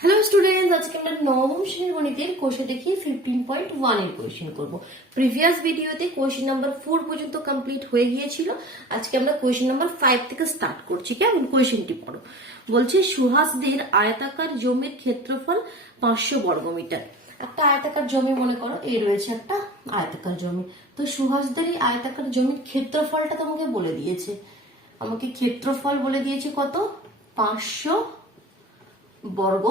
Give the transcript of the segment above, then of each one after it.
Hello students, আজকে আমরা নবম শ্রেণীর গণিতের কোষে দেখি 15.1 এর কোয়েশ্চেন করব। প্রিভিয়াস ভিডিওতে কোয়েশ্চেন নাম্বার 4 পর্যন্ত কমপ্লিট হয়ে গিয়েছিল। আজকে আমরা কোয়েশ্চেন নাম্বার 5 থেকে স্টার্ট করছি। কেমন? কোয়েশ্চেনটি পড়ো। বলছে সুহাসদের আয়তাকার জমির ক্ষেত্রফল 500 বর্গমিটার। একটা আয়তাকার জমি মনে করো, এই রয়েছে একটা আয়তাকার জমি। তো সুহাসদের এই আয়তাকার জমির ক্ষেত্রফলটা তোমাকে বলে দিয়েছে। আমাকে ক্ষেত্রফল বলে দিয়েছে কত? 500 বর্গ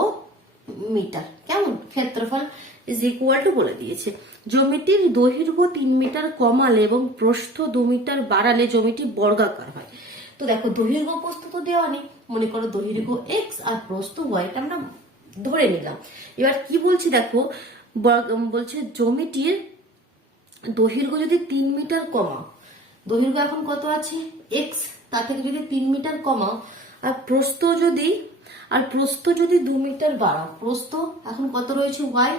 মিটার। কেমন? ক্ষেত্রফল ইজ ইকুয়াল টু বলে দিয়েছে। জমিটির দৈর্ঘ্য 3 মিটার কমালে এবং প্রস্থ 2 মিটার বাড়ালে জমিটি বর্গাকার হয়। তো দেখো, দৈর্ঘ্য প্রস্থ তো দেওয়া নেই, মনে করো দৈর্ঘ্য এক্স আর প্রস্থ ওয়াই, এটা আমরা ধরে নিলাম। এবার কি বলছি দেখো, বলছে জমিটির দৈর্ঘ্য যদি 3 মিটার কমাও, দৈর্ঘ্য এখন কত আছে? এক্স, তা থেকে যদি 3 মিটার কমাও, আর প্রস্থ যদি 2 মিটার বাড়াও, প্রস্থ এখন কত রয়েছে? ওয়াই,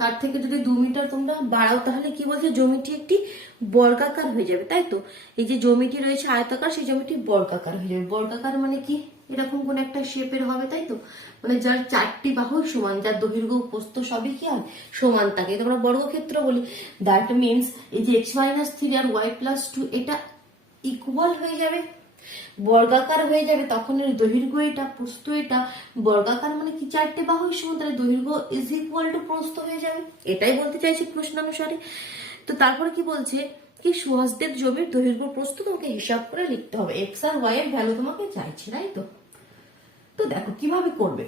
তার থেকে যদি 2 মিটার তোমরা বাড়াও, তাহলে কি বলছে? জমিটি একটি বর্গাকার হয়ে যাবে, তাই তো? এই যে জমিটি রয়েছে আয়তাকার, সেই জমিটি বর্গাকার হয়ে যাবে। বর্গাকার মানে কি? এরকম কোন একটা শেপের হবে, তাই তো? মানে যার 4টি বাহু সমান, যার দৈর্ঘ্য প্রস্থ সবই কি হয়? সমান থাকে, তোমরা বর্গক্ষেত্র বলি। দ্যাট মিনস এই যে x-3 আর y+2 এটা ইকুয়াল হয়ে যাবে, বর্গাকার হয়ে যাবে। তখন এর দৈর্ঘ্য এটা, প্রস্থ এটা, বর্গাকার মানে কি? 4টে বাহু সমান, তাহলে দৈর্ঘ্য ইজ ইকুয়াল টু প্রস্থ হয়ে যাবে। এটাই বলতে চাইছি প্রশ্নানুসারে। তো তারপরে কি বলছে কি? সুহাসদের জমির দৈর্ঘ্য প্রস্থ তোমাকে হিসাব করে লিখতে হবে। এক্স আর ওয়াই এর ভ্যালু তোমাকে চাইছে, তাই তো? তো দেখো কিভাবে করবে,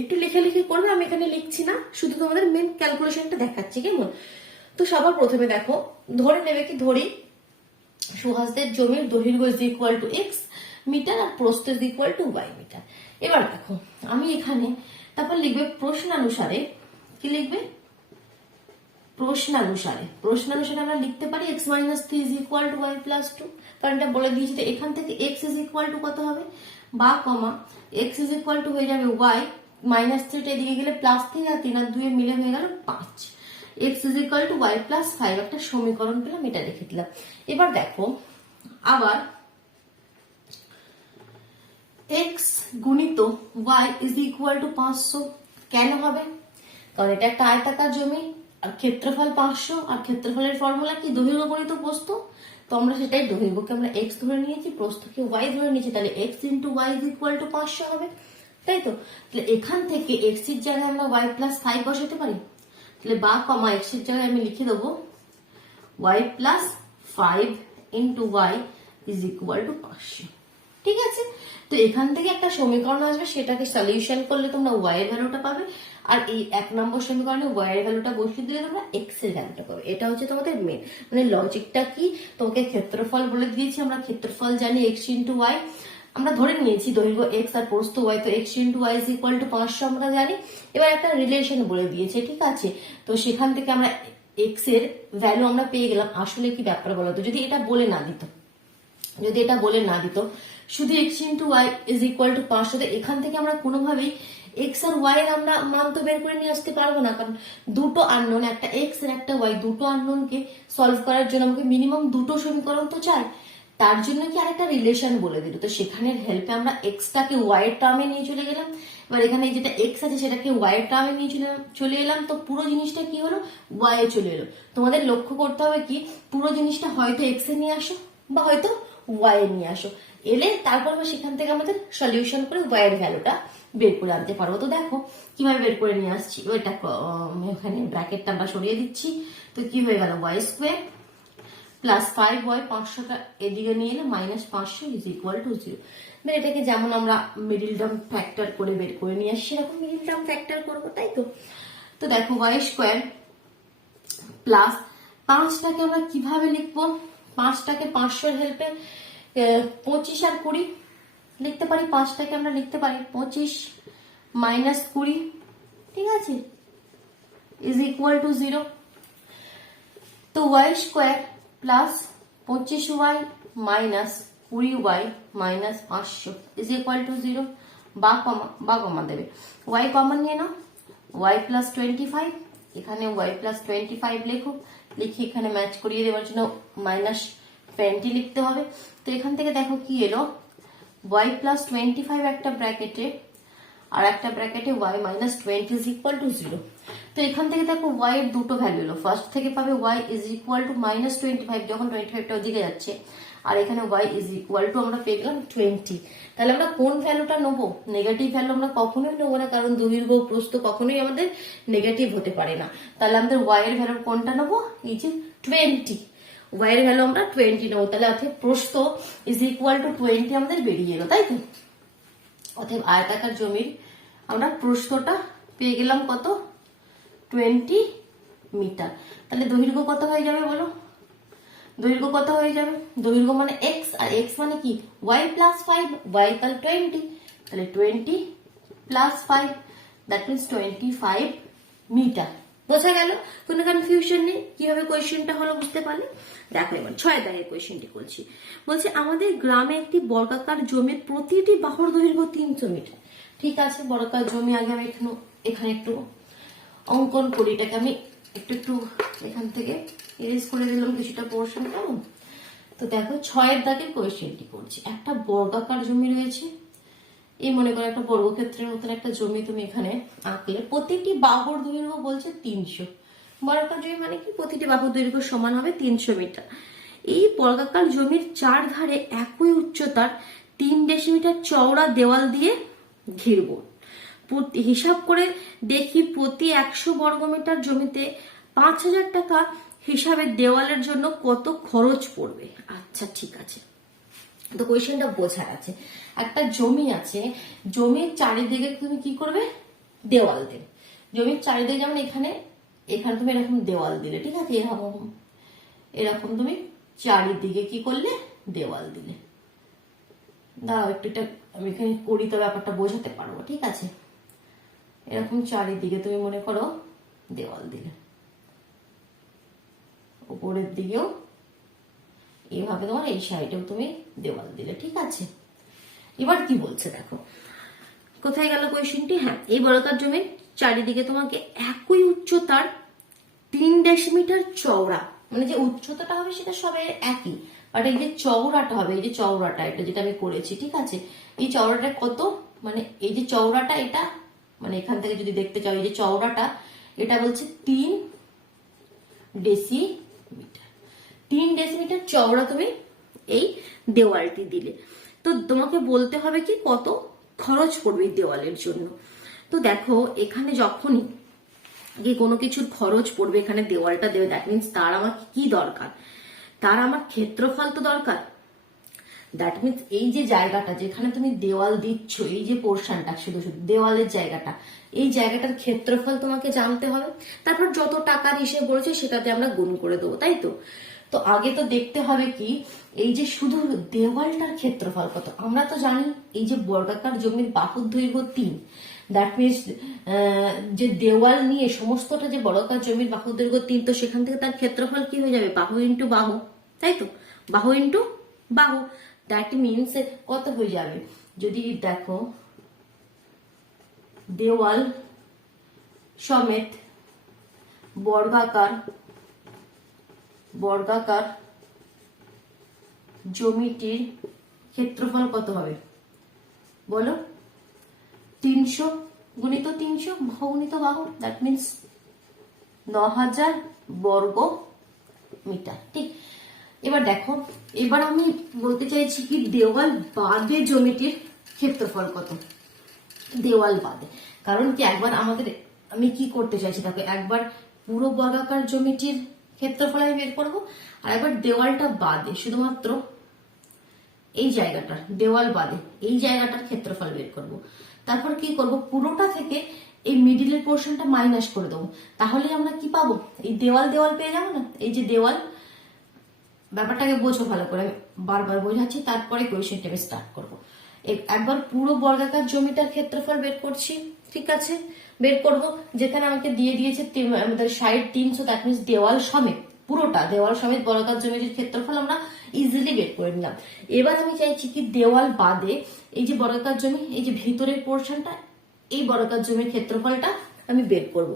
একটু লেখালেখি করবে। আমি এখানে লিখছি না, শুধু তোমাদের মেন ক্যালকুলেশনটা দেখাচ্ছি। কেমন? তো সবার প্রথমে দেখো, ধরে নেবে কি? ধরি সুহাসদের জমির দৈর্ঘ্য is equal to x metre আর প্রস্থ is equal to y metre. এবার দেখো, আমি এখানে তারপর লিখবে প্রশ্নানুসারে। কি লিখবে? প্রশ্নানুসারে আমরা লিখতে পারি x-3 is equal two y+2, কারণ এটা বলে দিয়েছি। তো এখান থেকে x ইজ ইকুয়াল টু কত হবে? বা কমা x ইজ ইকুয়াল টু হয়ে যাবে y, -3টা এদিকে গেলে +3 আর 3 আর 2 মিলে হয়ে গেল 5। x is equal two y+5 একটা সমীকরণ পেলাম, এটা লিখে দিলাম। এবার দেখো, আবার x গুণিত y ইজ ইকুয়াল টু 500। কেন হবে? কারণ এটা একটা আয়তাকার জমি, আর ক্ষেত্রফল 500, আর ক্ষেত্রফলের ফর্মুলা কি? দৈর্ঘ্য গুণিত প্রস্থ। তো আমরা সেটাই, দৈর্ঘ্যকে আমরা x ধরে নিয়েছি, প্রস্থকে y ধরে নিয়েছি, তাহলে x into y is equal to 500 হবে, তাই তো? তাহলে এখান থেকে x এর জায়গায় আমরা y+5 বসাতে পারি। তাহলে বা কমা x এর জায়গায় আমি লিখে দেবো y+5 into y is equal to 500। ঠিক আছে? তো এখান থেকে একটা সমীকরণ আসবে, সেটাকে সলিউশন করলে তোমরা y এর ভ্যালুটা পাবে, আর এই 1 নম্বর সমীকরণে y এর ভ্যালুটা বসিয়ে দিলে তোমরা x এর ভ্যালুটা পাবে। এটা হচ্ছে তোমাদের মেন, মানে লজিকটা কি? তোমাকে ক্ষেত্রফল বলে দিয়েছি, আমরা ক্ষেত্রফল জানি x ইন্টু y। আমরা ধরে নিয়েছি দৈর্ঘ্য x আর প্রস্থ y, তো x into y is equal to 500 আমরা জানি। এবার একটা রিলেশন বলে দিয়েছে, ঠিক আছে? তো সেখান থেকে আমরা x এর ভ্যালু আমরা পেয়ে গেলাম। আসলে কি ব্যাপার বলো তো, যদি এটা বলে না দিত শুধু x into Y is equal to 500, এখান থেকে আমরা কোনোভাবেই x আর y এর আমরা মান তো বের করে নিয়ে আসতে পারবো না, কারণ দুটো আননোন, একটা x আর একটা y, দুটো আননোনকে সলভ করার জন্য আমাকে মিনিমাম দুটো সমীকরণ তো চাই। তার জন্য কি আরেকটা রিলেশন বলে দিল, তো সেখানের হেল্পে আমরা x টাকে y এর টার্মে নিয়ে চলে গেলাম। এবার এখানে যেটা x আছে সেটাকে y এর টার্মে নিয়ে চলে এলাম, তো পুরো জিনিসটা কি হলো? y এ চলে এলো। তোমাদের লক্ষ্য করতে হবে কি, পুরো জিনিসটা হয়তো x এ নিয়ে আসো বা হয়তো y এ নিয়ে আসো, এলে তারপর আমরা সেখান থেকে আমাদের সলিউশন করে y এর ভ্যালুটা বের করে আনতে পারবো। তো দেখো কিভাবে বের করে নিয়ে আসছি। ওইটা এখানে ব্র্যাকেটটা আমরা সরিয়ে দিচ্ছি। তো কি হয়ে গেল? y² প্লাস 5y, 500টা এদিকে নিয়ে এলে -500 ইজ ইকুয়াল টু 0। এটাকে যেমন আমরা মিডিল টার্ম ফ্যাক্টর করে বের করে নিয়ে আসছি, সেরকম মিডিল টার্ম ফ্যাক্টর করবো, তাই তো? তো দেখো y² প্লাস 5টাকে আমরা কিভাবে লিখবো? 5টাকে 500 হেল্পে 25 আর 20 লিখতে পারি। 5টাকে আমরা লিখতে পারি 25 মাইনাস 20, ঠিক আছে, ইজ ইকুয়াল টু 0। তো y² plus 25y minus 20y minus 500 is equal two 0। বা কমা দেবে, y কমন নিয়ে নাও, y প্লাস 25, এখানে y প্লাস 25 লেখো, লিখে এখানে ম্যাচ করিয়ে দেওয়ার জন্য -20 লিখতে হবে। তো এখান থেকে দেখো কি এলো, y প্লাস 25 একটা ব্র্যাকেটে, আর একটা ব্র্যাকেটে y minus 20 is equal two 0। তো এখান থেকে দেখো y এর দুটো ভ্যালু এলো। ফার্স্ট থেকে পাবে y is equal two minus 25, যখন 25টা ওদিকে যাচ্ছে, আর এখানে y ইজ ইকুয়াল টু আমরা পেয়ে গেলাম 20। তাহলে আমরা কোন ভ্যালুটা নেবো? নেগেটিভ ভ্যালু আমরা কখনোই নেবো না, কারণ দৈর্ঘ্য প্রস্থ কখনোই আমাদের নেগেটিভ হতে পারে না। তাহলে আমাদের y এর ভ্যালু কোনটা নেবো? এই যে 20, y এর ভ্যালু আমরা 20 নেবো। তাহলে অর্থাৎ প্রস্থ ইজ ইকুয়াল টু 20 আমাদের বেরিয়ে এলো, তাই তো? অর্থাৎ আয়তাকার জমির আমরা প্রস্থটা পেয়ে গেলাম কত? 20 মিটার। তাহলে দৈর্ঘ্য কত হয়ে যাবে বলো? দৈর্ঘ্য কত হয়ে যাবে? দৈর্ঘ্য মানে x, আর x মানে কি? y প্লাস 5, y তাহলে 20, তাহলে 20 প্লাস 5, দ্যাট মিনস 25 মিটার। বোঝা গেল? কোনো কনফিউশন নেই? কিভাবে কোয়েশ্চেনটা হলো বুঝতে পারলে? দেখো এবার 6 দাগের কোয়েশ্চেনটি করছি। বলছে আমাদের গ্রামে একটি বর্গাকার জমির প্রতিটি বাহুর দৈর্ঘ্য 300 মিটার। ঠিক আছে, বর্গাকার জমি আগে আমি এখানে একটু অঙ্কন করি। এটাকে আমি একটু এখান থেকে ইরেজ করে দিলাম কিছুটা পোর্শন, কেমন? তো দেখো 6 দাগের কোয়েশ্চেনটি করছি। একটা বর্গাকার জমি রয়েছে, এই মনে করো একটা বর্গক্ষেত্রের মতন একটা জমি তুমি এখানে আঁকলে, প্রতিটি বাহুর দৈর্ঘ্য বলছে 300। বর্গাকার জমি মানে কি? প্রতিটি বাহুর দৈর্ঘ্য সমান হবে 300 মিটার। এই বর্গাকার জমির 4 ধারে একই উচ্চতার 3 ডেসিমিটার চওড়া দেওয়াল দিয়ে ঘিরব। হিসাব করে দেখি প্রতি 100 বর্গমিটার জমিতে 5000 টাকা হিসাবে দেওয়ালের জন্য কত খরচ পড়বে। আচ্ছা ঠিক আছে, তো কোয়েশ্চেনটা বোঝার আছে। একটা জমি আছে, জমির চারিদিকে তুমি কি করবে? দেওয়াল দেবে। জমির চারিদিকে যেমন এখানে তুমি এরকম দেওয়াল দিলে, ঠিক আছে? এরকম তুমি চারিদিকে কি করলে? দেওয়াল দিলে। দাঁড়াও একটু, আমি এখানে করি তো ব্যাপারটা বোঝাতে পারবো, ঠিক আছে? এরকম চারিদিকে তুমি মনে করো দেওয়াল দিলে, উপরের দিকেও এইভাবে তোমার এই সাইডেও তুমি দেওয়াল দিলে, ঠিক আছে? এবার কি বলছে দেখো, কোথায় গেল কোয়েশ্চেনটি? হ্যাঁ, এই বর্গাকার জমির চারিদিকে তোমাকে একই উচ্চতার 3 ডেসিমিটার চওড়া, মানে যে উচ্চতাটা হবে সেটা সবে একই, বাট এই যে চওড়াটা হবে, এই যে চওড়াটা, এটা যেটা আমি করেছি, ঠিক আছে? এই চওড়াটা কত? মানে এই যে চওড়াটা, এটা মানে এখান থেকে যদি দেখতে চাও, এই যে চওড়াটা, এটা বলছে 3 ডেসিমিটার। 3 ডেসিমিটার চওড়া তুমি এই দেওয়ালটি দিলে। তো তোমাকে বলতে হবে কি কত খরচ পড়বে দেওয়ালের জন্য। তো দেখো এখানে যখনই যে কোনো কিছুর খরচ পড়বে, এখানে দেওয়ালটা দেবে, দ্যাট মিনস তার আমার কি দরকার? তার আমার ক্ষেত্রফল তো দরকার। দ্যাট মিনস এই যে জায়গাটা যেখানে তুমি দেওয়াল দিচ্ছ, এই যে পোর্শনটা, শুধু দেওয়ালের জায়গাটা, এই জায়গাটার ক্ষেত্রফল তোমাকে জানতে হবে। তারপর যত টাকার হিসেব করেছে সেটাতে আমরা গুণ করে দেবো, তাই তো? তো আগে তো দেখতে হবে কি, এই যে শুধু দেওয়ালটার ক্ষেত্রফল কত। আমরা তো জানি এই যে বর্গাকার জমির বাহুর দৈর্ঘ্য 3, দ্যাট মিনস যে দেওয়াল নিয়ে সমস্তটা যে বর্গাকার জমির বাহুর দৈর্ঘ্য 3, তো সেখান থেকে তার ক্ষেত্রফল কি হয়ে যাবে? বাহু ইন্টু বাহু, তাই তো? বাহু ইন্টু বাহু, দ্যাট মিনস কত হয়ে যাবে? যদি দেখো দেওয়াল সমেত বর্গাকার জমিটির ক্ষেত্রফল কত হবে বলো? 300 গুণিত 300, বাহু গুণিত বাহু, দ্যাট মিনস 9000 বর্গ মিটার, ঠিক? এবার দেখো, এবার আমি বলতে চাইছি কি দেওয়াল বাদে জমিটির ক্ষেত্রফল কত? দেওয়াল বাদে, কারণ কি একবার আমাদের, আমি কি করতে চাইছি দেখো, একবার পুরো বর্গাকার জমিটির ক্ষেত্রফল আমি বের করবো, আর একবার দেওয়ালটা বাদে, শুধুমাত্র এই জায়গাটার, দেওয়াল বাদে এই জায়গাটার ক্ষেত্রফল বের করব। তারপর কি করব, পুরোটা থেকে এই মিডিলের পোর্শনটা মাইনাস করে দেবো। তাহলে আমরা কি পাবো? এই দেওয়াল পেয়ে যাবো না? এই যে দেওয়াল, ব্যাপারটাকে বোঝো ভালো করে, আমি বারবার বোঝাচ্ছি, তারপরে কোয়েশ্চেনটা আমি স্টার্ট করবো। একবার পুরো বর্গাকার জমিটার ক্ষেত্রফল বের করছি, ঠিক আছে? বের করব, যেখানে আমাকে দিয়ে দিয়েছে আমাদের সাইড 300, দ্যাট মিনস দেওয়াল সমেত, পুরোটা দেওয়াল সমেত বর্গাকার জমির ক্ষেত্রফল আমরা ইজিলি বের করে নিলাম। এবার আমি চাইছি কি দেওয়াল বাদে এই যে বর্গাকার জমি, এই যে ভিতরের পোর্শনটা, এই বর্গাকার জমির ক্ষেত্রফলটা আমি বের করব।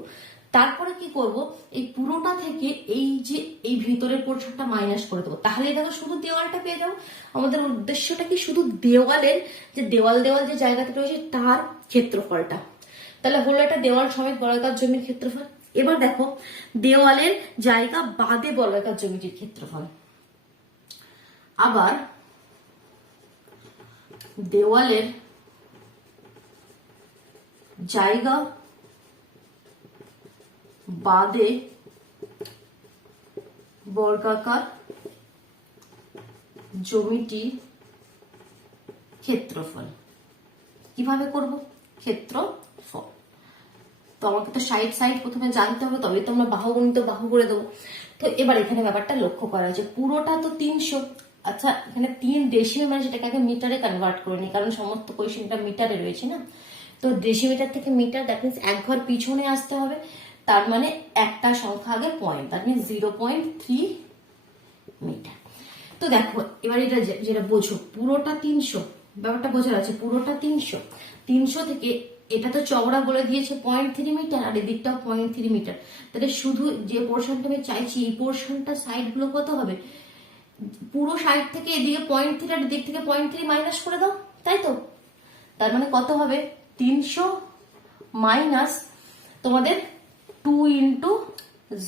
তারপরে কি করব, এই পুরোটা থেকে এই যে এই ভিতরের পোর্শনটা মাইনাস করে দেবো, তাহলে দেখো শুধু দেওয়ালটা পেয়ে যাবো। আমাদের উদ্দেশ্যটা কি, শুধু দেওয়ালের যে দেওয়াল যে জায়গাটা রয়েছে তার ক্ষেত্রফলটা। তাহলে হলো একটা দেওয়াল সমেত বর্গাকার জমির ক্ষেত্রফল। এবার দেখো দেওয়ালের জায়গা বাদে বর্গাকার জমিটির ক্ষেত্রফল। আবার দেওয়ালের জায়গা বাদে বর্গাকার জমিটি ক্ষেত্রফল। কিভাবে করব, ক্ষেত্রফল। তো আমাকে তো সাইড প্রথমে জানতে হবে, তবে তো আমরা বাহু গণিত বাহু করে দেবো। তো এবার এখানে ব্যাপারটা লক্ষ্য করা হয়েছে, পুরোটা তো 300। আচ্ছা, এখানে 3 ডেসিমিটার মানে সেটাকে আগে মিটারে কনভার্ট করে নিই, কারণ সমস্ত কোয়েশ্চেনটা মিটারে রয়েছে না। তো ডেসিমিটার থেকে মিটার, দ্যাট মিনস এক ঘর পিছনে আসতে হবে। তার মানে একটা সংখ্যা আগে পয়েন্ট, দ্যাট মিনস 0.3 মিটার। তো দেখো এবার এটা যেটা বোঝো, পুরোটা 300, ব্যাপারটা বোঝার আছে, পুরোটা 300 থেকে এটা তো চওড়া বলে দিয়েছে 0.3 মিটার, আর এদিকটাও 0.3 মিটার। তাহলে শুধু যে পোর্শনটা আমি চাইছি এই পোর্শনটা সাইড গুলো কত হবে, পুরো সাইড থেকে এদিকে 0.3 আর এদিক থেকে 0.3 মাইনাস করে দাও, তাই তো। তার মানে কত হবে, 300 মাইনাস তোমাদের 2 ইন্টু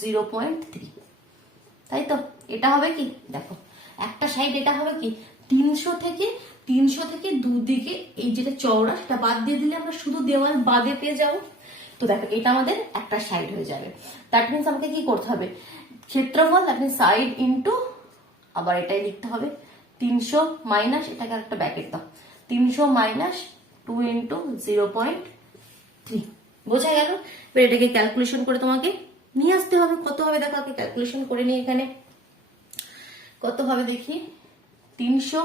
0.3, তাই তো। এটা হবে কি, দেখো একটা সাইড এটা হবে কি 300 থেকে দুদিকে এই যেটা চওড়া সেটা বাদ দিয়ে দিলে আমরা শুধু দেওয়াল বাদে পেয়ে যাবো। তো দেখো এটা আমাদের একটা সাইড হয়ে যাবে। দ্যাট মিনস আমাকে কি করতে হবে, ক্ষেত্রফল দ্যাট মিনস সাইড ইন্টু, আবার এটাই লিখতে হবে 300 মাইনাস, এটাকে একটা ব্র্যাকেট দাও, 300 মাইনাস 2 ইন্টু 0.3। বোঝা গেল। এবার এটাকে ক্যালকুলেশন করে তোমাকে নিয়ে আসতে হবে। কত হবে দেখো, আগে ক্যালকুলেশন করে নিই। এখানে কত হবে দেখি, 300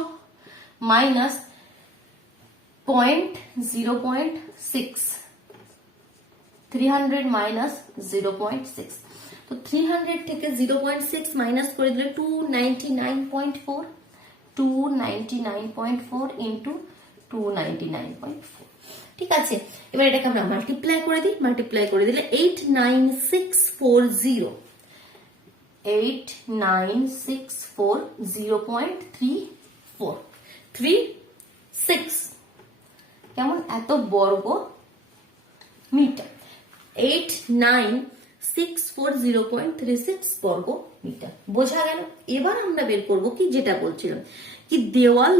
মাইনাস 0.6, 300 মাইনাস 0.6। তো 300 থেকে 0.6 মাইনাস করে দিলে 299.4, 299.4 ইন্টু 299.4। ঠিক আছে, এবার এটাকে আমরা মাল্টিপ্লাই করে দিই। মাল্টিপ্লাই করে দিলে 89640, 0.36 কেমন, এত বর্গ মিটার। 89640.36 বর্গ মিটার। বোঝা গেল। এবার আমরা বের করব কি, যেটা বলছিলাম কি, দেওয়াল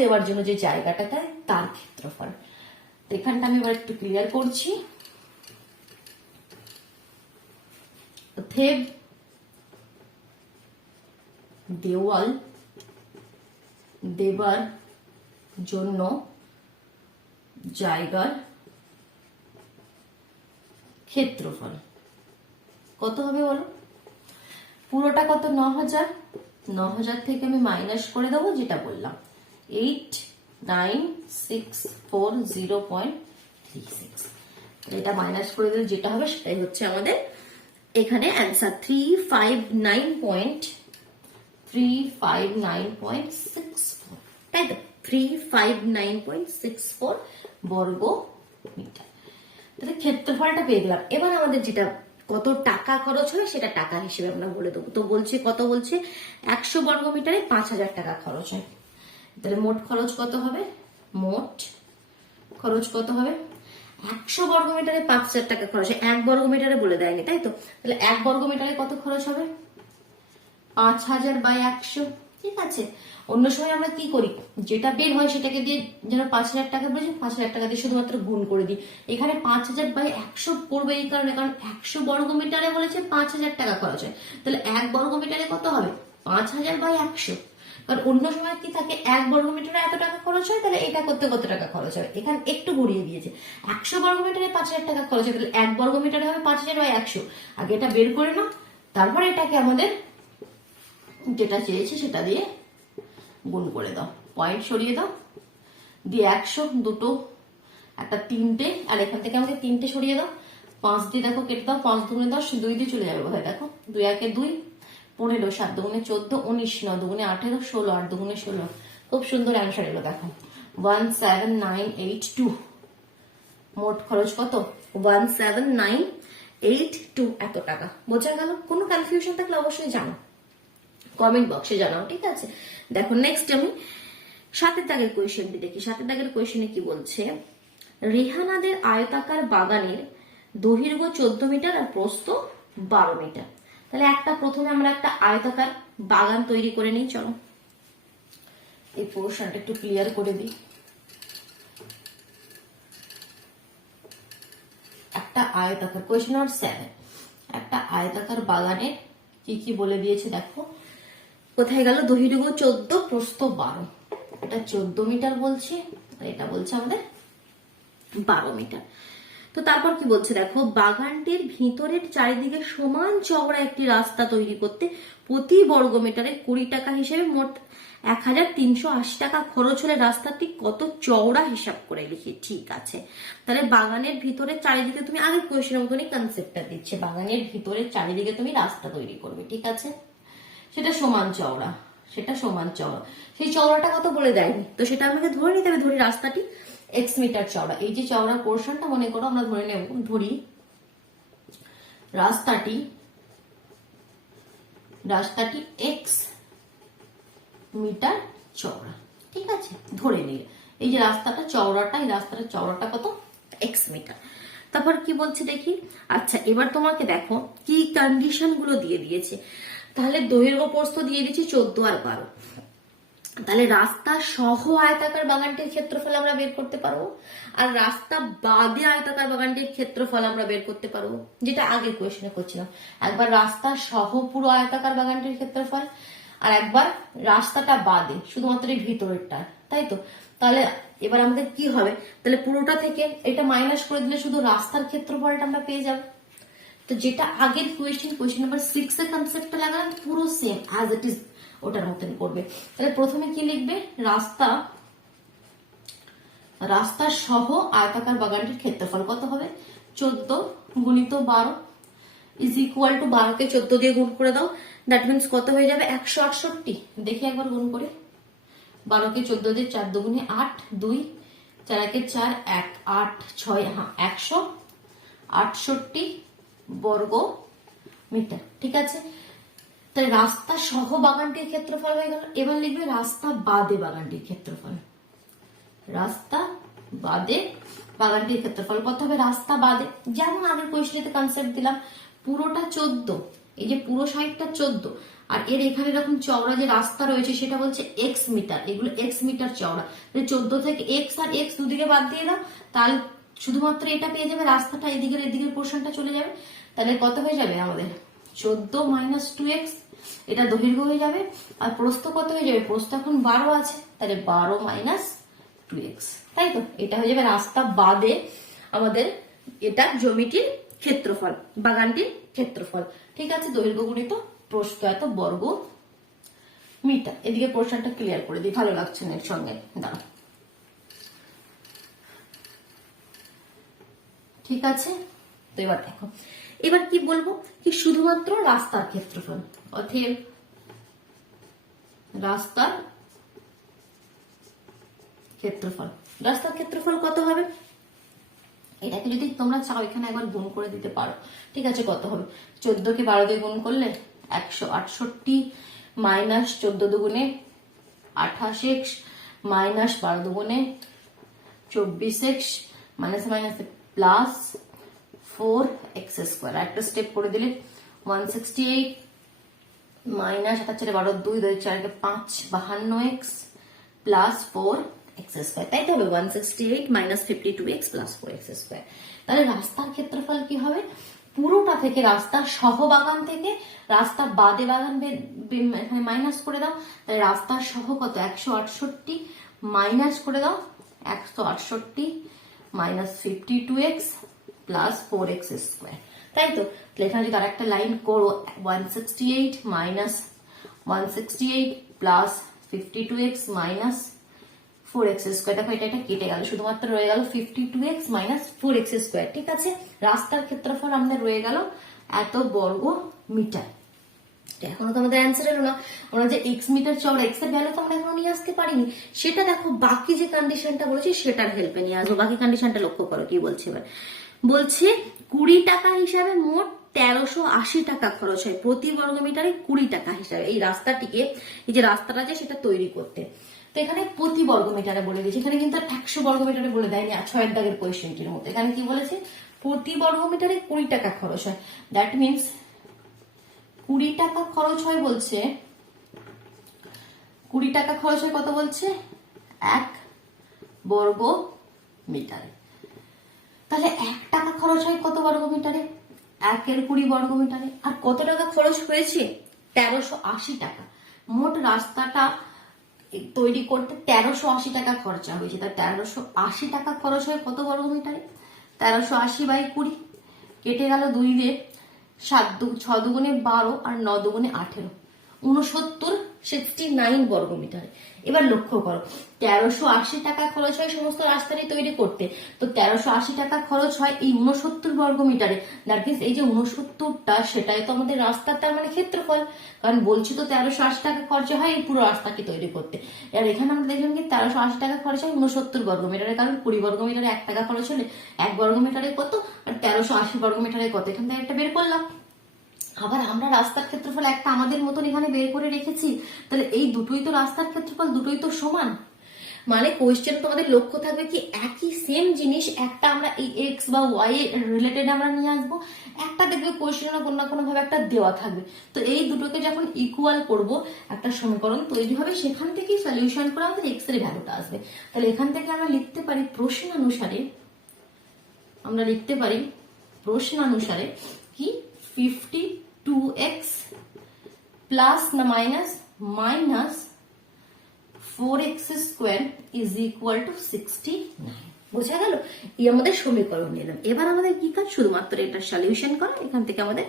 দেওয়ার জন্য যে জায়গাটা তার ক্ষেত্রফল। এখানটা আমি এবার একটু ক্লিয়ার করছি। অতএব দেওয়াল দেবার জন্য জায়গার ক্ষেত্রফল কত হবে বলো, পুরোটা কত, 9000 থেকে আমি মাইনাস করে দেবো, যেটা বললাম 89640.36। এটা মাইনাস করে দিলে যেটা হবে সেটাই হচ্ছে আমাদের এখানে অ্যান্সার, 359.64, তাই তো, 359.64 বর্গ মিটার। তাহলে ক্ষেত্রফলটা পেয়ে গেলাম। এবার আমাদের যেটা কত টাকা খরচ হবে সেটা টাকা হিসেবে আমরা বলে দেবো। তো বলছে কত, বলছে 100 বর্গ মিটারে 5000 টাকা খরচ হয়। তাহলে মোট খরচ কত হবে, মোট খরচ কত হবে, 100 বর্গ মিটারে 5000 টাকা খরচ হয়, 1 বর্গ মিটারে বলে দেয়নি, তাই তো। তাহলে 1 বর্গ মিটারে কত খরচ হবে, 5000/100। ঠিক আছে, অন্য সময় আমরা কি করি, যেটা বের হয় সেটাকে দিয়ে, যেন 5000 টাকা বলেছি 5000 টাকা দিয়ে শুধুমাত্র গুণ করে দিই। এখানে 5000/100 পড়বে এই কারণে, কারণ 100 বর্গ মিটারে বলেছে 5000 টাকা খরচ হয়। তাহলে 1 বর্গ মিটারে কত হবে, 5000/100। কারণ অন্য সময় কি থাকে, 1 বর্গ মিটারে এত টাকা খরচ হয়, তাহলে এটা করতে কত টাকা খরচ হবে, এখানে একটু গড়িয়ে দিয়েছে। 100 বর্গ মিটারে 5000 টাকা খরচ হয়, তাহলে 1 বর্গ মিটারে হবে 5000/100। আগে এটা বের করে নাও, তারপরে এটাকে আমাদের যেটা চেয়েছে সেটা দিয়ে গুণ করে দাও, পয়েন্ট সরিয়ে দাও, দিয়ে 100 দুটো, একটা 3টে, আর এখান থেকে আমাকে 3টে সরিয়ে দাও, 5 দিয়ে দেখো কেটে দাও, 5 দুগুণে 10, 2 দিয়ে চলে যাবে বোধহয়, দেখো 2 একে 2, 15, 7 দুগুণে 14, 19, 9 দুগুণে 18, 16, 8 দুগুণে 16। খুব সুন্দর অ্যান্সার এলো, দেখো 17982, মোট খরচ কত 17982 এত টাকা। বোঝা গেল? কোনো কনফিউশন থাকলে অবশ্যই জানো, কমেন্ট বক্সে জানাও, ঠিক আছে? দেখো নেক্সট আমি 7 দাগের কোয়েশ্চেনটি দেখি। 7 দাগের কোয়েশ্চেনে কি বলছে, রেহানাদের আয়তাকার বাগানের দৈর্ঘ্য 14 মিটার আর প্রস্থ 12 মিটার। তাহলে প্রথমে আমরা একটা আয়তাকার বাগান তৈরি করে নিই। চলো এই পোর্শনটা একটু ক্লিয়ার করে দিই। একটা আয়তাকার, কোয়েশ্চেন নাম্বার 7, একটা আয়তাকার বাগানের কি কি বলে দিয়েছে দেখো। কোথায় গেল? দৈর্ঘ্য 14, প্রস্থ 12। এটা 14 মিটার বলছে, আর এটা বলছে আমাদের 12 মিটার। তো তারপর কি বলছে দেখো, বাগানটির ভিতরের চারিদিকে সমান চওড়া একটি রাস্তা তৈরি করতে প্রতি বর্গ মিটারে 20 টাকা হিসেবে মোট 1380 টাকা খরচ হলে রাস্তাটি কত চওড়া হিসাব করে লিখি। ঠিক আছে, তাহলে বাগানের ভিতরের চারিদিকে তুমি আগের কোয়েশ্চেনের মতনই কনসেপ্টটা দিচ্ছে, বাগানের ভিতরের চারিদিকে তুমি রাস্তা তৈরি করবে, ঠিক আছে? সেটা সমান চওড়া, সেটা সমান চওড়া, সেই চওড়াটা কত বলে দেয়নি, তো সেটা আমাকে ধরে নিতে হবে। ধরি রাস্তাটি x মিটার চওড়া, এই যে চওড়া পোর্শনটা মনে করো আমরা ধরে নেব, ধরি রাস্তাটি x মিটার চওড়া, ঠিক আছে? ধরে নিয়ে এই যে রাস্তাটা চওড়াটা, এই রাস্তাটা চওড়াটা কত x মিটার। তারপর কি বলছে দেখি। আচ্ছা, এবার তোমাকে দেখো কি কন্ডিশন গুলো দিয়ে দিয়েছে। তাহলে দৈর্ঘ্য প্রস্থ দিয়ে দিচ্ছি 14 আর 12। তাহলে রাস্তা সহ আয়তাকার বাগানটির ক্ষেত্রফল আমরা বের করতে পারবো, আর রাস্তা বাদে আয়তাকার বাগানটির ক্ষেত্রফল আমরা বের করতে পারবো, যেটা আগের কোয়েশ্চেনে করছিলাম। একবার রাস্তা সহ পুরো আয়তাকার বাগানটির ক্ষেত্রফল, আর একবার রাস্তাটা বাদে শুধুমাত্র এই ভিতরেরটা, তাই তো? তাহলে এবার আমাদের কি হবে, তাহলে পুরোটা থেকে এটা মাইনাস করে দিলে শুধু রাস্তার ক্ষেত্রফলটা আমরা পেয়ে যাবো। তো যেটা আগের কোয়েশ্চেন নাম্বার 6 এর কনসেপ্টটা লাগালাম, পুরো সেম অ্যাজ ইট ইজ ওটার মতন করবে। তাহলে প্রথমে কি লিখবে, রাস্তা সহ আয়তাকার বাগানটির ক্ষেত্রফল কত হবে, 14 গুণিত 12 ইজ ইকুয়াল টু 12 কে 14 দিয়ে গুণ করে দাও, দ্যাট মিনস কত হয়ে যাবে 168। দেখি একবার গুণ করে, 12 কে 14 দিয়ে 4 দুগুণে 8, 2 4 একে 4, 1 8 6, হ্যাঁ 168 বর্গ মিটার, ঠিক আছে? তাহলে রাস্তা সহ বাগানটির ক্ষেত্রফল হয়ে গেল। এবার লিখবে রাস্তা বাদে বাগানটির ক্ষেত্রফল। রাস্তা বাদে বাগানটির ক্ষেত্রফল কত হবে, রাস্তা বাদে যেমন আগের কোয়েশ্চেনে কনসেপ্ট দিলাম, পুরোটা 14, এই যে পুরো সাইডটা 14, আর এর এখানে এরকম চওড়া যে রাস্তা রয়েছে সেটা বলছে x মিটার, এগুলো x মিটার চওড়া। 14 থেকে x আর x দুদিকে বাদ দিয়ে দাও, তাহলে শুধুমাত্র এটা পেয়ে যাবে, রাস্তাটা এদিকের পোর্শনটা চলে যাবে। তাহলে কত হয়ে যাবে আমাদের 14 মাইনাস 2x, এটা দৈর্ঘ্য হয়ে যাবে। আর প্রস্থ কত হয়ে যাবে, প্রস্থ এখন 12 আছে, তাহলে 12 মাইনাস 2x, তাই তো? এটা হয়ে যাবে রাস্তা বাদে আমাদের এটা জমিটির ক্ষেত্রফল, বাগানটির ক্ষেত্রফল, ঠিক আছে? দৈর্ঘ্য গুণিত প্রস্থ এত বর্গ মিটার। এদিকে পোর্শনটা ক্লিয়ার করে দিই, ভালো লাগছে না এর সঙ্গে, দাঁড়াও, ঠিক আছে? তো এবার দেখো, এবার কি বলবো, কি শুধুমাত্র রাস্তার ক্ষেত্রফল, অতএব রাস্তার ক্ষেত্রফল, রাস্তার ক্ষেত্রফল কত হবে, এটাকে যদি তোমরা চাও এখানে একবার গুণ করে দিতে পারো, ঠিক আছে? কত হবে, 14 কে 12 দিয়ে গুণ করলে 168 মাইনাস 14 দুগুণে 28x মাইনাস 12 দুগুণে 24x minus minus plus 4x square. একটা স্টেপ করে দিলে 168 minus 12 2 2 4 5 52x plus 4x square, তাই তো হবে 168 minus 52x plus 4x square. তাহলে রাস্তার ক্ষেত্রফল কি হবে, পুরোটা থেকে রাস্তা সহ বাগান থেকে রাস্তা বাদে বাগান এখানে মাইনাস করে দাও, তাহলে রাস্তা সহ কত 168 মাইনাস করে দাও 168 minus 52x plus 4x square, তাই তো? এখানে যদি আরেকটা লাইন করো 168 minus 168 plus 52x minus 4x square, দেখো এটা কেটে গেল, শুধুমাত্র রয়ে গেল 52x মাইনাস 4x স্কোয়ার, ঠিক আছে? রাস্তার ক্ষেত্রফল আমাদের রয়ে গেল এত বর্গ মিটার, এখনো তো আমাদের অ্যান্সার এলো না, আমরা যে এক্স মিটার চওড়া, এক্স এর ভ্যালু তো আমরা এখনো নিয়ে আসতে পারিনি। সেটা দেখো বাকি যে কন্ডিশনটা বলেছি সেটার হেল্পে নিয়ে আসবো। বাকি কন্ডিশনটা লক্ষ্য করো কি বলছে এবার। বলছে 20 টাকা হিসাবে মোট 1380 টাকা খরচ হয় প্রতি বর্গমিটারে 20 টাকা হিসাবে এই রাস্তাটিকে, এই যে রাস্তাটা আছে সেটা তৈরি করতে। তো এখানে প্রতি বর্গমিটারে বলে দিয়েছে, এখানে কিন্তু 100 বর্গমিটারে বলে দেয়নি 6 দাগের কোয়েশ্চেনটির মধ্যে। এখানে কি বলেছে, প্রতি বর্গমিটারে 20 টাকা খরচ হয়। দ্যাট মিনস 20 টাকা খরচ হয় বলছে, 20 টাকা খরচ হয় কত বলছে, 1 বর্গ মিটারে। তাহলে 1 টাকা খরচ হয় কত বর্গ মিটারে, 1 এর 20 বর্গ মিটারে। আর কত টাকা খরচ হয়েছে, 1380 টাকা। মোট রাস্তাটা তৈরি করতে 1380 টাকা খরচা হয়েছে। তাই 1380 টাকা খরচ হয় কত বর্গ মিটারে, 1380 বাই 20, কেটে গেল 2 দিয়ে, 6 দুগুণে 12 আর 9 দুগুণে 18, 69 বর্গ মিটারে। এবার লক্ষ্য করো 1380 টাকা খরচ হয় সমস্ত রাস্তাটি তৈরি করতে, তো 1380 টাকা খরচ হয় এই 69 বর্গ মিটারে। দ্যাট মিনস এই যে 69টা সেটাই তো আমাদের রাস্তার তার মানে ক্ষেত্রফল, কারণ বলছি তো 1380 টাকা খরচা হয় এই পুরো রাস্তাটি তৈরি করতে। আর এখানে আমরা দেখলাম কি 1380 টাকা খরচ হয় 69 বর্গ মিটারে, কারণ 20 বর্গ মিটারে 1 টাকা খরচ হলে 1 বর্গ মিটারে কত, আর 1380 বর্গ মিটারে কত, এখান থেকে একটা বের করলাম। আবার আমরা রাস্তার ক্ষেত্রফল একটা আমাদের মতন এখানে বের করে রেখেছি, তাহলে এই দুটোই তো রাস্তার ক্ষেত্রফল, দুটোই তো সমান। মানে কোয়েশ্চেন তোমাদের লক্ষ্য থাকবে কি একই সেম জিনিস একটা আমরা এই এক্স বা ওয়াই রিলেটেড আমরা নিয়ে আসবো, একটা দেখবে কোয়েশ্চেনে কোনো না কোনো ভাবে একটা দেওয়া থাকবে। তো এই দুটোকে যখন ইকুয়াল করব একটা সমীকরণ তৈরি হবে, সেখান থেকেই সলিউশন করে আমাদের এক্স এর ভ্যালুটা আসবে। তাহলে এখান থেকে আমরা লিখতে পারি প্রশ্নানুসারে, আমরা লিখতে পারি প্রশ্নানুসারে কি 52x প্লাস না minus minus 4x square is equal two 69। বোঝা গেল, এই আমাদের সমীকরণ নিলাম। এবার আমাদের কি কাজ, শুধুমাত্র এটা সলিউশন করা, এখান থেকে আমাদের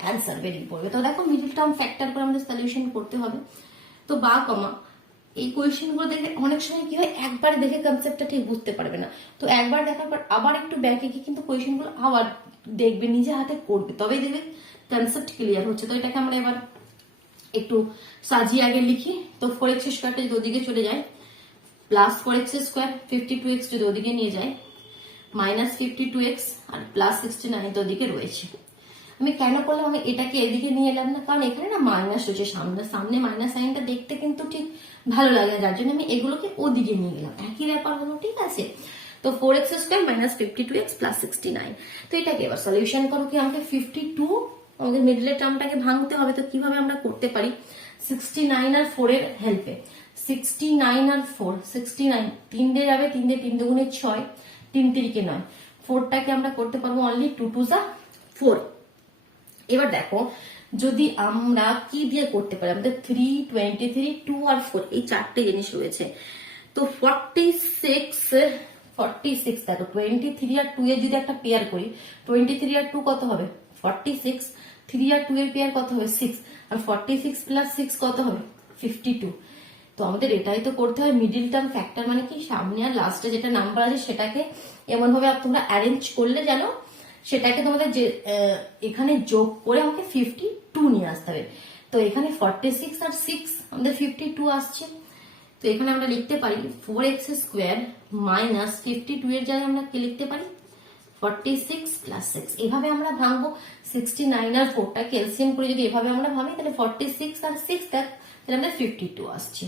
অ্যান্সার বেরিয়ে পড়বে। তো দেখো মিডল টার্ম ফ্যাক্টর করে আমাদের সলিউশন করতে হবে। তো বা কমা এই কোয়েশ্চেন গুলো দেখে অনেক সময় কি হয়, একবার দেখে কনসেপ্টটা ঠিক বুঝতে পারবে না, তো একবার দেখার পর আবার একটু ব্যাকে গিয়ে কিন্তু কোয়েশ্চেন গুলো আবার দেখবে, নিজে হাতে করবে, তবেই দেখবে কনসেপ্ট ক্লিয়ার হচ্ছে। তো এটাকে আমরা এবার একটু সাজিয়ে আগে লিখি। তো 4x স্কোয়ারটা যদি ওদিকে চলে যায়, প্লাস 4x স্কোয়ার, 52x যদি ওদিকে নিয়ে যায়, মাইনাস 52x আর প্লাস 69 তো ওদিকে রয়েছে। আমি কেন করলাম, আমি এটাকে এদিকে নিয়ে এলাম না, কারণ এখানে না মাইনাস রয়েছে সামনে, সামনে মাইনাস সাইনটা দেখতে কিন্তু ঠিক ভালো লাগে, যার জন্য আমি এগুলোকে ওদিকে নিয়ে গেলাম। একই ব্যাপার হলো, ঠিক আছে। তো 4x square minus 52x plus 69। তো এটাকে এবার সলিউশন করো কি, আমাকে 52 আমাদের মিডলের টার্মটাকে ভাঙতে হবে। তো কিভাবে আমরা করতে পারি, 69 আর 4 এর হেল্পে। 69 আর 4, 69 3 দিয়ে যাবে, 3 দিয়ে 3 দুগুণে 6, 3 তিরিকে 9, 4টাকে আমরা করতে পারবো অনলি 2 2 যা 4। এবার দেখো যদি আমরা কি দিয়ে করতে পারি, আমাদের 3, 23, 2 আর 4 এই চারটে জিনিস রয়েছে। তো 46 দেখো 23 আর 2 এর যদি একটা পেয়ার করি, 23 আর 2 কত হবে 46, 3 আর 2 এর পেয়ার কত হবে 6, আর 46 প্লাস 6 কত হবে 52। তো আমাদের এটাই তো করতে হয়, মিডিল টার্ম ফ্যাক্টর মানে কি সামনে আর লাস্টে যেটা নাম্বার আছে সেটাকে এমন ভাবে তোমরা অ্যারেঞ্জ করলে যেন সেটাকে তোমাদের যে এখানে যোগ করে আমাকে 52 নিয়ে আসতে হবে। তো এখানে 46 আর 6 আমাদের 52 আসছে। তো এখানে আমরা লিখতে পারি 4x স্কোয়ার মাইনাস 52 এর জায়গায় আমরা কি লিখতে পারি 46 প্লাস 6। এভাবে আমরা ভাঙবো 69 আর 4টা ক্যালসিয়াম করে যদি এভাবে আমরা ভাবি, তাহলে 46 আর 6 দেখ, তাহলে আমরা 52 আসছে,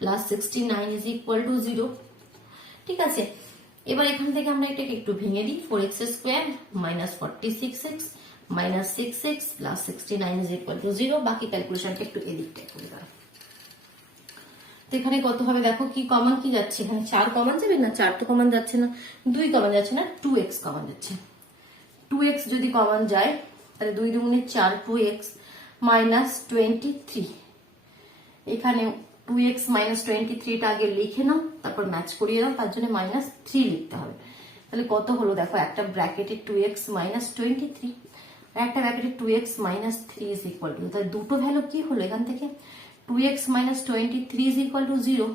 প্লাস 69 ইজ ইকুয়াল টু 0। ঠিক আছে, এবার এখান থেকে আমরা এটাকে একটু ভেঙে দিই, 4x square minus 46x minus 6x plus 69 is equal two 0। বাকি ক্যালকুলেশনটা একটু এদিকটা করে দাও। তো এখানে কত হবে দেখো, কি কমন কি যাচ্ছে, এখানে 4 কমন যাবে না, 4 তো কমন যাচ্ছে না, 2 কমন যাচ্ছে না, 2x কমন যাচ্ছে। 2x যদি কমন যায় তাহলে 2 দুগুণে 4, 2x মাইনাস 23। এখানে 2x মাইনাস 23টা আগে লিখে নাও, তারপর ম্যাচ করিয়ে দাও, তার জন্য মাইনাস 3 লিখতে হবে। তাহলে কত হলো দেখো, একটা ব্র্যাকেটে 2x মাইনাস 23 আর একটা ব্র্যাকেটে 2x minus 3 is equal two, তাহলে দুটো ভ্যালু কি হলো এখান থেকে 2x minus 23 is equal to 0.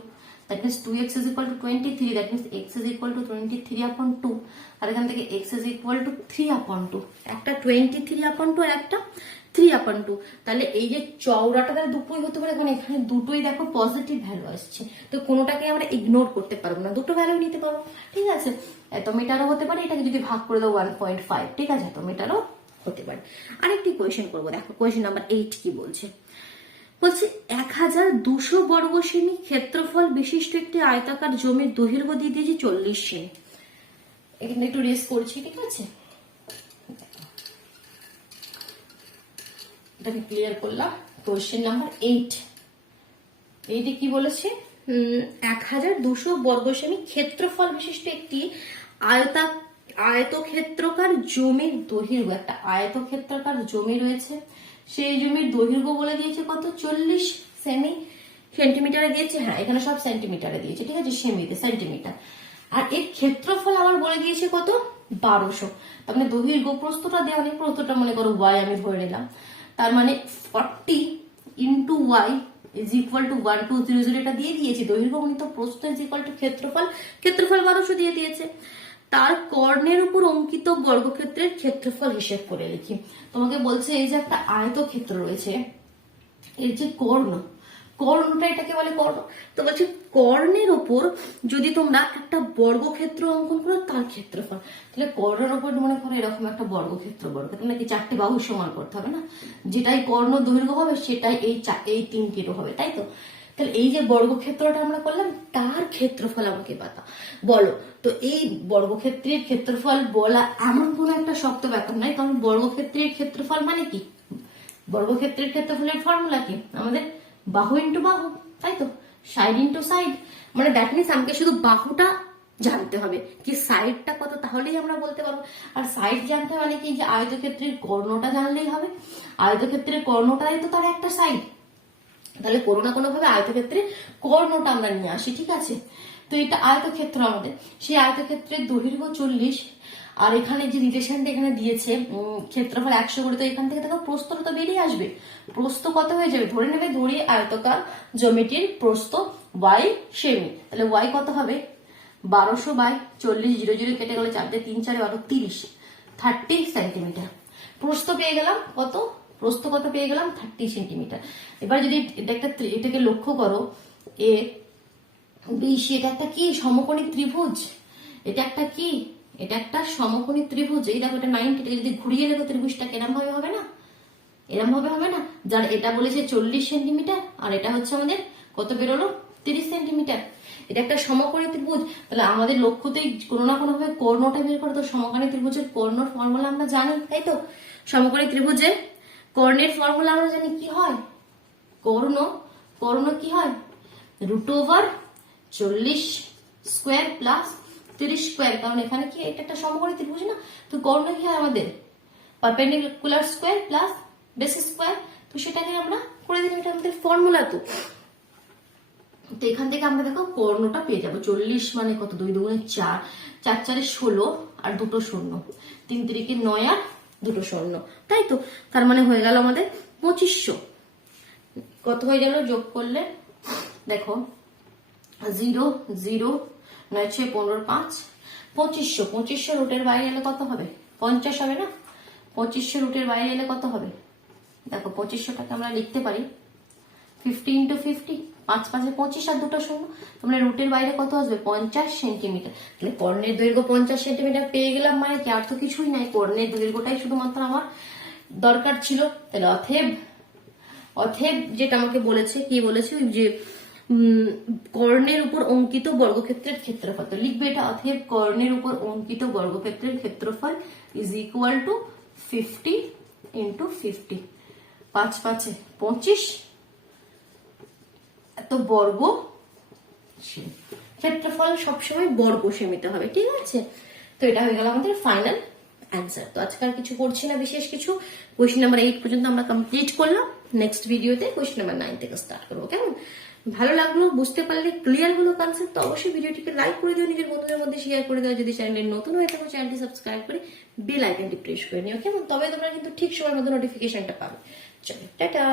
That means 2x is equal to 23. That means x is equal to 23 upon 2. আর এখান থেকে x is equal to 3 upon 2. একটা 23 upon 2 আর একটা 3/2। তাহলে এই যে চওড়াটা তাহলে দুটোই হতে পারে, কারণ এখানে দুটোই দেখো পজিটিভ ভ্যালু আসছে, তো কোনোটাকে আমরা ইগনোর করতে পারবো না, দুটো ভ্যালু নিতে পারবো। ঠিক আছে, এত মিটারও হতে পারে, এটাকে যদি ভাগ করে দাও 1.5, ঠিক আছে, এত মিটারও হতে পারে। আরেকটি কোয়েশ্চেন করবো, দেখো কোয়েশ্চেন নাম্বার 8 কি বলছে। বলছে 1200 বর্গ সেমি ক্ষেত্রফল বিশিষ্ট একটি আয়তাকার জমির দৈর্ঘ্য দিয়ে দিয়েছে 40 সেমি। এখানে একটু রেস করছি, ঠিক আছে, এটাকে ক্লিয়ার করলাম। কোয়েশ্চেন নাম্বার 8 এইটি কি বলেছে, 1200 বর্গ সেমি ক্ষেত্রফল বিশিষ্ট একটি আয়তক্ষেত্রাকার জমির দৈর্ঘ্য, একটা আয়তক্ষেত্রাকার জমি রয়েছে, সেই জমির দৈর্ঘ্য বলে দিয়েছে কত, 40 সেমি। সেন্টিমিটারে দিয়েছে, হ্যাঁ এখানে সব সেন্টিমিটারে দিয়েছে, ঠিক আছে, সেমিতে সেন্টিমিটার। আর এর ক্ষেত্রফল আবার বলে দিয়েছে কত, 1200। তার মানে দৈর্ঘ্য, প্রস্থটা দেওয়া নেই, প্রস্থটা মনে করো y আমি ধরে নিলাম, তার মানে 40 into y is equal two 1200, এটা দিয়ে দিয়েছি, দৈর্ঘ্য গুণিত প্রস্থ ইজ ইকুয়াল টু ক্ষেত্রফল, ক্ষেত্রফল 1200 দিয়ে দিয়েছে। তার কর্ণের উপর অঙ্কিত বর্গক্ষেত্রের ক্ষেত্রফল হিসেব করে লিখি। তোমাকে বলছে এই যে একটা আয়তক্ষেত্র রয়েছে, এর যে কর্ণটা এটাকে বলে কর্ণ, তো বলছে কর্ণের উপর যদি তোমরা একটা বর্গক্ষেত্র অঙ্কন করো তার ক্ষেত্রফল, তাহলে কর্ণের উপর মনে করো এরকম একটা বর্গক্ষেত্র নাকি 4টে বাহু সমান করতে হবে না, যেটাই কর্ণ দৈর্ঘ্য হবে সেটাই এই 3টিরও হবে, তাই তো। তাহলে এই যে বর্গক্ষেত্রটা আমরা করলাম তার ক্ষেত্রফল আমাকে বলো। তো এই বর্গক্ষেত্রের ক্ষেত্রফল বলা এমন কোন একটা শক্ত ব্যাপার নাই, কারণ বর্গক্ষেত্রের ক্ষেত্রফল মানে কি, বর্গক্ষেত্রের ক্ষেত্রফলের ফর্মুলা কি আমাদের, বাহু ইন্টু বাহু, তাই তো, সাইড ইন্টু সাইড। মানে দ্যাট মিনস আমাকে শুধু বাহুটা জানতে হবে, কি সাইডটা কত, তাহলেই আমরা বলতে পারবো। আর সাইড জানতে মানে কি, যে আয়তক্ষেত্রের কর্ণটা জানলেই হবে, আয়তক্ষেত্রের কর্ণটাই তো তার একটা সাইড, তাহলে কোনো না কোনো ভাবে আয়তক্ষেত্রে কর্ণটা আমরা নিয়ে আসি, ঠিক আছে। তো এটা আয়তক্ষেত্র আমাদের, সেই আয়তক্ষেত্রের দৈর্ঘ্য 40, আর এখানে যে রিলেশনটা এখানে দিয়েছে ক্ষেত্রফল 100 করে, তো এখান থেকে দেখো প্রস্থটা তো বেরিয়ে আসবে, প্রস্থ কত হয়ে যাবে, ধরে নেবে, ধরি আয়তকার জমিটির প্রস্থ y সেমি, তাহলে y কত হবে, 1200 বাই 40, 0 0 কেটে গেলে 4 দিয়ে 3 4 12 30 সেন্টিমিটার। প্রস্থ পেয়ে গেলাম কত, প্রস্থ কত পেয়ে গেলাম, 30 সেন্টিমিটার। এবার যদি এটাকে লক্ষ্য করো, এ বিসি, এটা একটা কি সমকোণী ত্রিভুজ, এটা একটা কি, এটা একটা সমকোণী ত্রিভুজ। এই দেখো এটা 90, যদি ঘুরিয়ে লেখো ত্রিভুজটাকে এরম ভাবে হবে না, এরম ভাবে হবে না, যার এটা বলেছে 40 সেন্টিমিটার আর এটা হচ্ছে আমাদের কত বেরোলো, 30 সেন্টিমিটার। এটা একটা সমকোণী ত্রিভুজ, তাহলে আমাদের লক্ষ্যতেই কোনো না কোনো ভাবে কর্ণটা বের করে, তো সমকোণী ত্রিভুজের কর্ণর ফর্মুলা আমরা জানি, তাই তো। সমকোণী ত্রিভুজের কর্ণের ফর্মুলা আমরা জানি কি হয়, কর্ণ কি হয়, √40 স্কোয়ার প্লাস 30 স্কোয়ার, কারণ এখানে কি এটা একটা সমকোণী ত্রিভুজ না, তো কর্ণ কি হয় আমাদের perpendicular square plus base square, তো সেটাকে আমরা করে দিলাম, এটা আমাদের ফর্মুলা। তো এখান থেকে আমরা দেখো কর্ণটা পেয়ে যাবো, 40 মানে কত, 2 2 4, 4 4 16 আর 2 শূন্য, 3 3 9 আর 2 শূন্য, তাই তো। তার মানে হয়ে গেল আমাদের 2500, কত হয়ে গেল যোগ করলে দেখো 0 0 9 6 15 5 2500, 2500 রুটের বাইরে এলে কত হবে, 50 হবে না, 2500 রুটের বাইরে এলে কত হবে, দেখো 2500টাকে আমরা লিখতে পারি 50 ইন্টু 50, 5 5 25 আর 2 শূন্য, তোমরা রুটের বাইরে কত আসবে, 50 সেন্টিমিটার। তাহলে কর্ণের দৈর্ঘ্য 50 সেন্টিমিটার পেয়ে গেলাম, মানে কি আর তো কিছুই নাই, কর্ণের দৈর্ঘ্যটাই শুধুমাত্র আমার দরকার ছিল। তাহলে অথেব যেটা আমাকে বলেছে, কি বলেছে, যে কর্ণের উপর অঙ্কিত বর্গক্ষেত্রের ক্ষেত্রফল, তো লিখবে এটা, অথেব কর্ণের উপর অঙ্কিত বর্গক্ষেত্রের ক্ষেত্রফল ইজ ইকুয়াল টু 50 ইন্টু 50, 5 5 25 এত বর্গ সেমি। ক্ষেত্রফল সবসময় বর্গ সেমিতে হবে, ঠিক আছে। তো এটা হয়ে গেল আমাদের ফাইনাল অ্যান্সার। তো আজকাল কিছু করছি না বিশেষ কিছু, কোয়েশ্চেন নাম্বার 8 পর্যন্ত আমরা কমপ্লিট করলাম, নেক্সট ভিডিওতে কোয়েশ্চেন নাম্বার 9 থেকে স্টার্ট করবো, কেমন? ভালো লাগলো, বুঝতে পারলে, ক্লিয়ার হলো কনসেপ্ট, তো অবশ্যই ভিডিওটিকে লাইক করে দিও, নিজের বন্ধুদের মধ্যে শেয়ার করে দাও, যদি চ্যানেলে নতুন হয়ে থাকো চ্যানেলটি সাবস্ক্রাইব করে বেল আইকনটি প্রেস করে নিও, কেমন? তবে তোমরা কিন্তু ঠিক সময়ের মধ্যে নোটিফিকেশনটা পাবে। চলো টাটা।